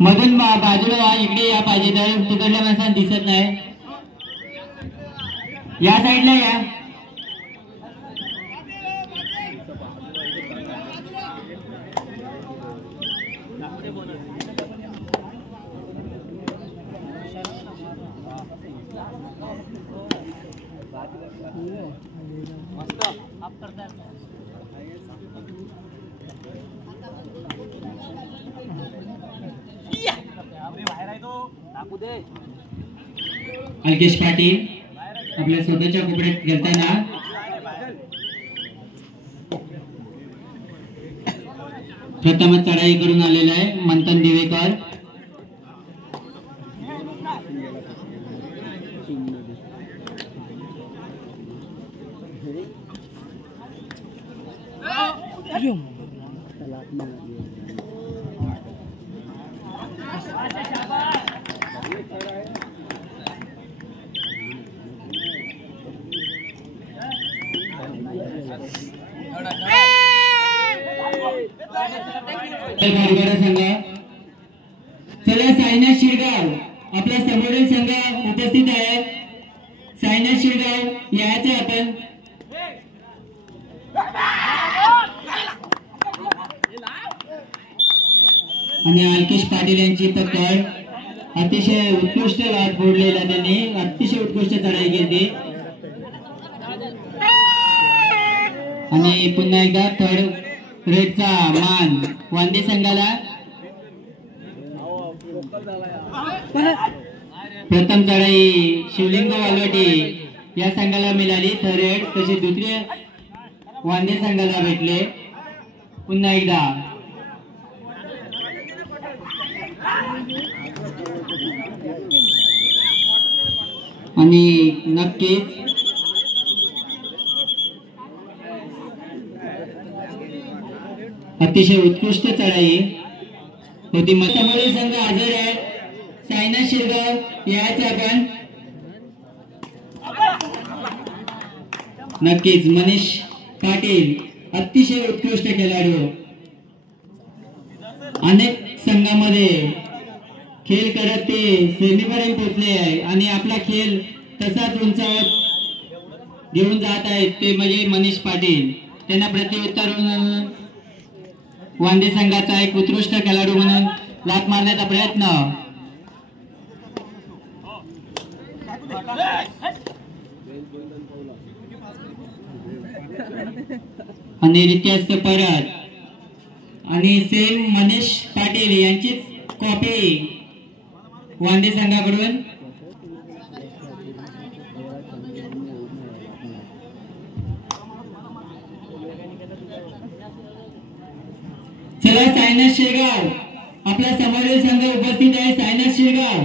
मधून बाजूला इकडे या पाहिजे तर तिकडल्या माणसांना दिसत नाही या साईडला या अल्केश पाटील आपल्या स्वतःच्या कोपऱ्यात खेळताना प्रथमच चढाई करून आलेला आहे मंथन दिवेकर संघ चला साईनाथ शिरगाव आपल्या समोरील संघ उपस्थित आहे साईनाथ शिरगाव यायचे आपण आणि अल्केश पाटील यांची पकड अतिशय उत्कृष्ट लाट फोडलेला त्यांनी अतिशय उत्कृष्ट चढाई केली आणि पुन्हा एकदा थर्ड रेडचा मान वांदे संघाला प्रथम चढाई शिवलिंग वालवटी या संघाला मिळाली थर्ड रेड तशी दुसरी वांदे संघाला भेटले पुन्हा एकदा आणि नक्कीच अतिशय उत्कृष्ट चढाई होती समोरील संघ हजर आहे साईनाथ शिरगाव यायचे आपण नक्कीच मनीष पाटील अतिशय उत्कृष्ट खेळाडू अनेक संघामध्ये खेळ करत ते सेमीपर्यंत पोहोचले आहे आणि आपला खेळ तसाच उंचावत घेऊन जात आहेत ते म्हणजे मनीष पाटील त्यांना प्रत्युत्तर वांदे संघाचा एक उत्कृष्ट खेळाडू म्हणून लात मारण्याचा प्रयत्न आणि रित्यास्त परत आणि सेम मनीष पाटील यांचीच कॉपी वांदे संघाकडून चला साईनाथ शिरगाव आपल्या समोरील संघ उपस्थित आहे साईनाथ शिरगाव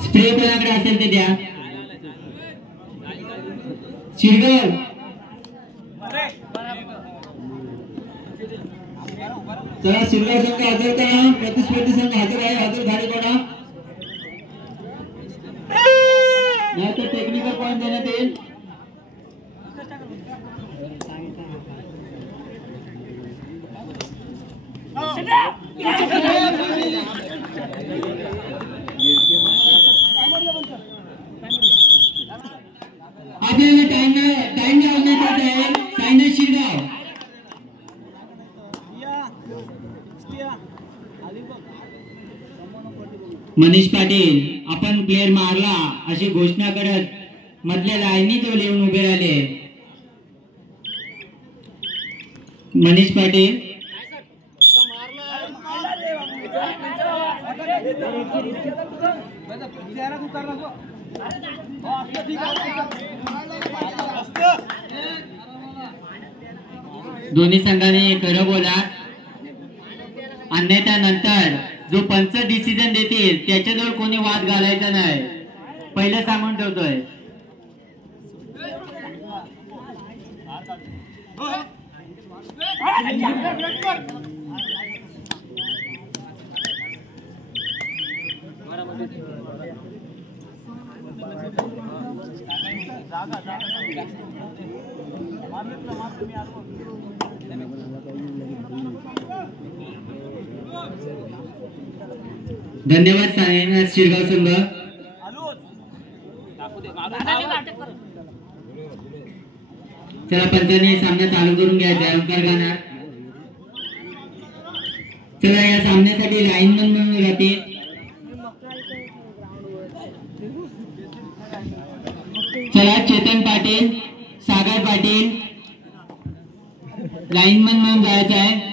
स्प्रे कोणाकडे असेल ते द्या शिरगाव चला शिरगाव संघ हजर करा प्रतिस्पर्धी संघ हजर आहे हजर झाले बघा नाही तर टेक्निकल पॉईंट देण्यात येईल आपल्याला टाइम लावण्यात येत आहे सायनाथ शिरगाव. मनीष पाटील आपण प्लेअर मारला अशी घोषणा करत मधल्या लाईनी जवळ येऊन उभे राहिले. मनीष पाटील दोन्ही संघाने खरं बोला, अन्यथा नंतर जो पंच डिसिजन देतील त्याच्याजवळ कोणी वाद घालायचा नाही. पहिलं सांगून ठेवतोय. धन्यवाद सायनाथ शिरगाव संघ. चला पंचांनी सामना चालू करून घ्यायचा. ओंकार गाणार. चला या सामन्यासाठी लाईनमन म्हणून राहतील. चला चेतन पाटील, सागर पाटील लाईनमन म्हणून जायचं आहे.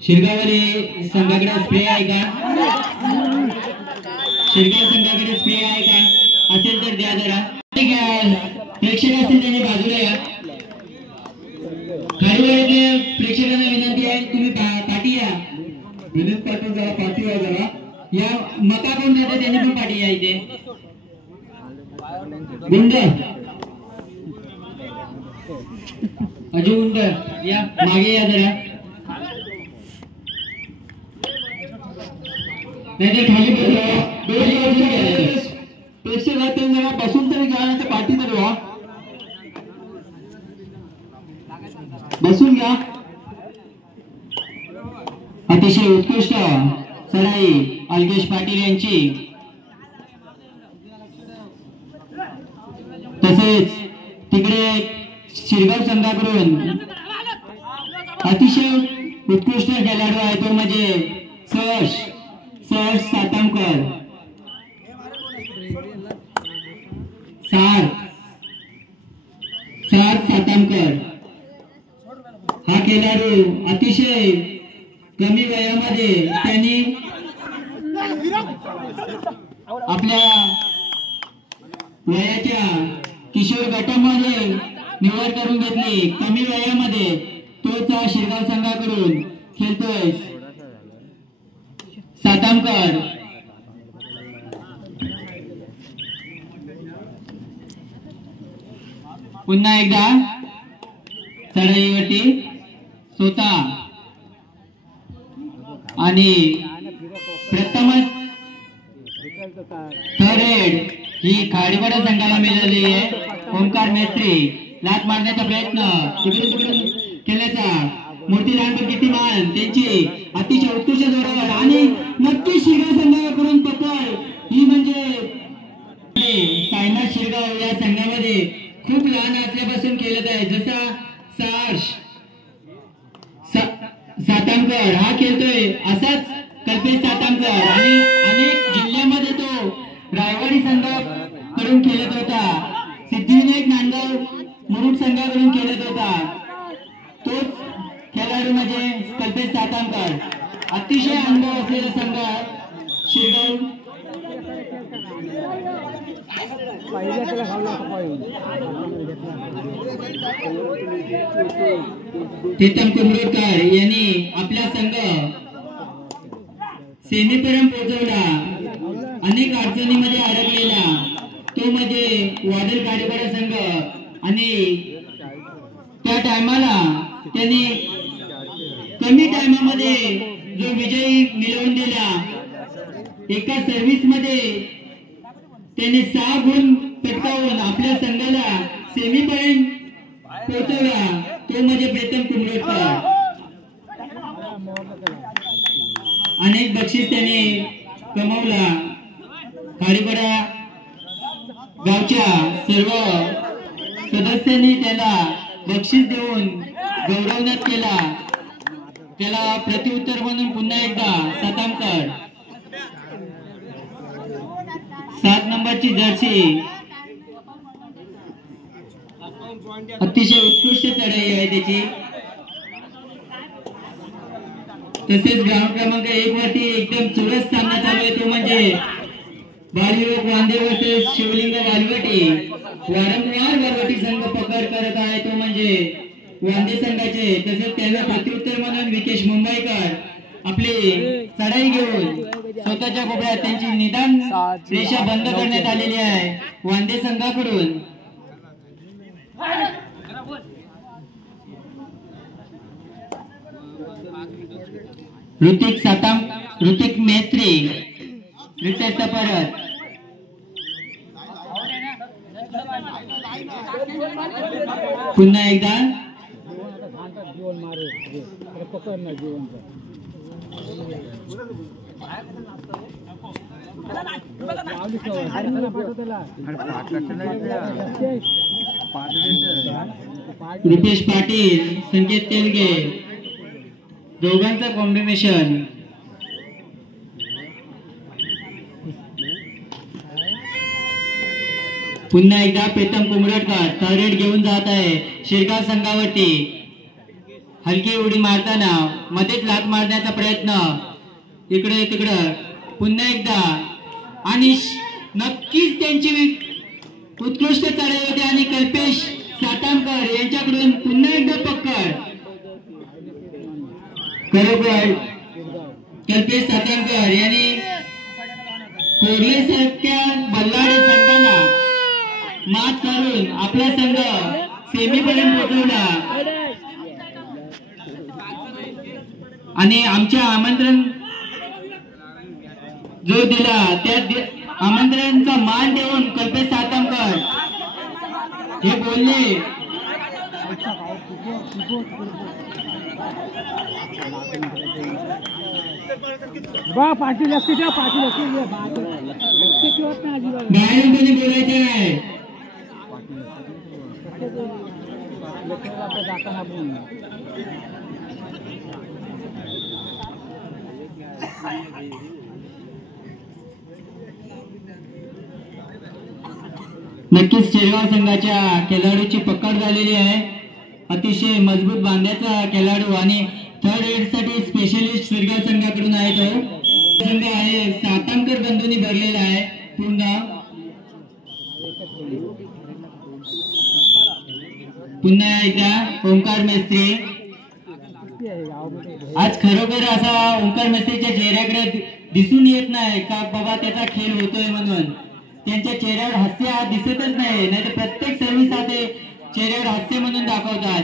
शिरगावरी संघाकडे स्प्रे आहे का? शिरगाव संघाकडे स्प्रे आहे का? असेल तर द्या जरा. प्रेक्षक असतील त्यांनी बाजूला या. खालीवरच्या प्रेक्षकांना विनंती आहे तुम्ही पाठी या. विनंत पाठवून जरा पाठी या जरा. या मका कोण जाते त्यांनी पण पाठी या. इथे गुंड अजून गुंड या मागे या जरा. नाही खाली प्रेक्षक आहेत त्यांनी जरा बसून तरी घ्या, नाही पाठी तरी व्हा. बसून घ्या. अतिशय उत्कृष्ट सराई अलकेश पाटील यांची. तसेच तिकडे शिरगाव संघाकडून अतिशय उत्कृष्ट खेळाडू आहे तो म्हणजे सहर्ष सातामकर. सातामकर हा खेळाडू अतिशय कमी वयामध्ये त्यांनी आपल्या वयाच्या किशोर गटामध्ये निवड करून घेतली. कमी वयामध्ये तोच शिरगाव संघाकडून खेळतोय सातामकर. पुन्हा एकदा चढाईवरती स्वतः आणि प्रथमच थर्ड ही खाडीवाडा संघाला मिळालेली आहे. ओंकार मेस्त्री लात मारण्याचा प्रयत्न तिकडून तिकडून केल्याचा. मूर्ती लहानपण किती मान त्यांची अतिशय उत्कृष्ट जोरावर आणि नक्की शिरगाव संघाकडून पकड ही म्हणजे सायनाथ शिरगाव या संघामध्ये खूप लहान असल्यापासून खेळत आहे. जसा सातामकर हा खेळतोय असाच कल्पेश सातामकर आणि अनेक जिल्ह्यामध्ये तो रायवाडी संघाकडून खेळत होता. सिद्धिविनायक नांदगाव मुरुड संघाकडून खेळत होता. तोच खेळाडू म्हणजे कल्पेश सातामकर. अतिशय अनुभव असलेला संघ शिरगाव. चेतन कुंभरेकर यांनी आपला संघ सेमीपर्यंत पोहोचवला अनेक अडचणीमध्ये अडकलेला तो म्हणजे वादळ गाडीवाडा संघ आणि त्या टायमाला त्यांनी कमी टायमामध्ये जो विजयी मिळवून दिला एका सर्व्हिस मध्ये त्यांनी 6 गुण पटकावून आपल्या संघाला सेमीपर्यंत पोहोचवला तो म्हणजे प्रीतम कुंभरटकर। अनेक बक्षीस त्यांनी कमावला। खाडीपाडा गावच्या सर्व सदस्यांनी त्याला बक्षीस देऊन गौरवण्यात केला। त्याला प्रत्युत्तर म्हणून पुन्हा एकदा सातामकर 7 नंबरची जर्सी अतिशय उत्कृष्ट चढाई आहे त्याची। तसेच ग्राउंड क्रमांक 1 वरती एकदम चुरस सामना चालू आहे तो म्हणजे बालयुवक वांदे वर्सेस शिवलिंग वालवटी। वारंवार वालवटी संघ पकड करत आहे तो म्हणजे वांदे संघाचे। तसेच त्याला प्रत्युत्तर म्हणून विकेश मुंबईकर आपली चढाई घेऊन स्वतःच्या कोपऱ्यात त्यांची निदान रेषा बंद करण्यात आलेली आहे वांदे संघाकडून। ऋतिक मेत्री रितेश परत पुन्हा एकदा रुपेश पाटील संकेत तेलगे दोघांचं कॉम्बिनेशन। पुन्हा एकदा प्रीतम कुंभरटकर थर्ड घेऊन जात आहे शिरगाव संघावरती। हलकी उडी मारताना मध्येच लात मारण्याचा प्रयत्न इकडे तिकडे पुन्हा एकदा आणि नक्कीच त्यांची उत्कृष्ट चढाई होती आणि कल्पेश सातामकर यांच्याकडून पुन्हा एकदा पकड। खरोखर कल्पेश सातामकर यांनी कोरलेसारख्या बल्लाडी संघाला मात करून आपला संघ सेमीपर्यंत पोहोचवला आणि आमच्या आमंत्रण जो दिला त्या आमंत्रणाचा मान देऊन कल्पेश सातामकर हे बोलले पार्टी लक्ष्मी द्या पार्टी लक्ष्मी द्या बाहेरून कोणी बोलायचे नाही। नक्कीच शिरगाव संघाच्या खेळाडूची पकड झालेली आहे। अतिशय मजबूत बांध्याचा खेळाडू आणि थर्ड एड साठी स्पेशलिस्ट शिरगाव संघाकडून आहे तो संघ आहे सातामकर बंधूंनी भरलेला आहे पूर्ण। पुन्हा एकदा ओंकार मेस्त्री आज खरोखर असा ओंकार मेस्त्रीच्या चेहऱ्याकडे दिसून येत नाही का बाबा त्याचा खेळ होतोय म्हणून त्यांच्या चेहऱ्यावर हास्य दिसतच नाही। नाहीतर प्रत्येक सर्व्हिस ते चेहऱ्यावर हास्य म्हणून दाखवतात।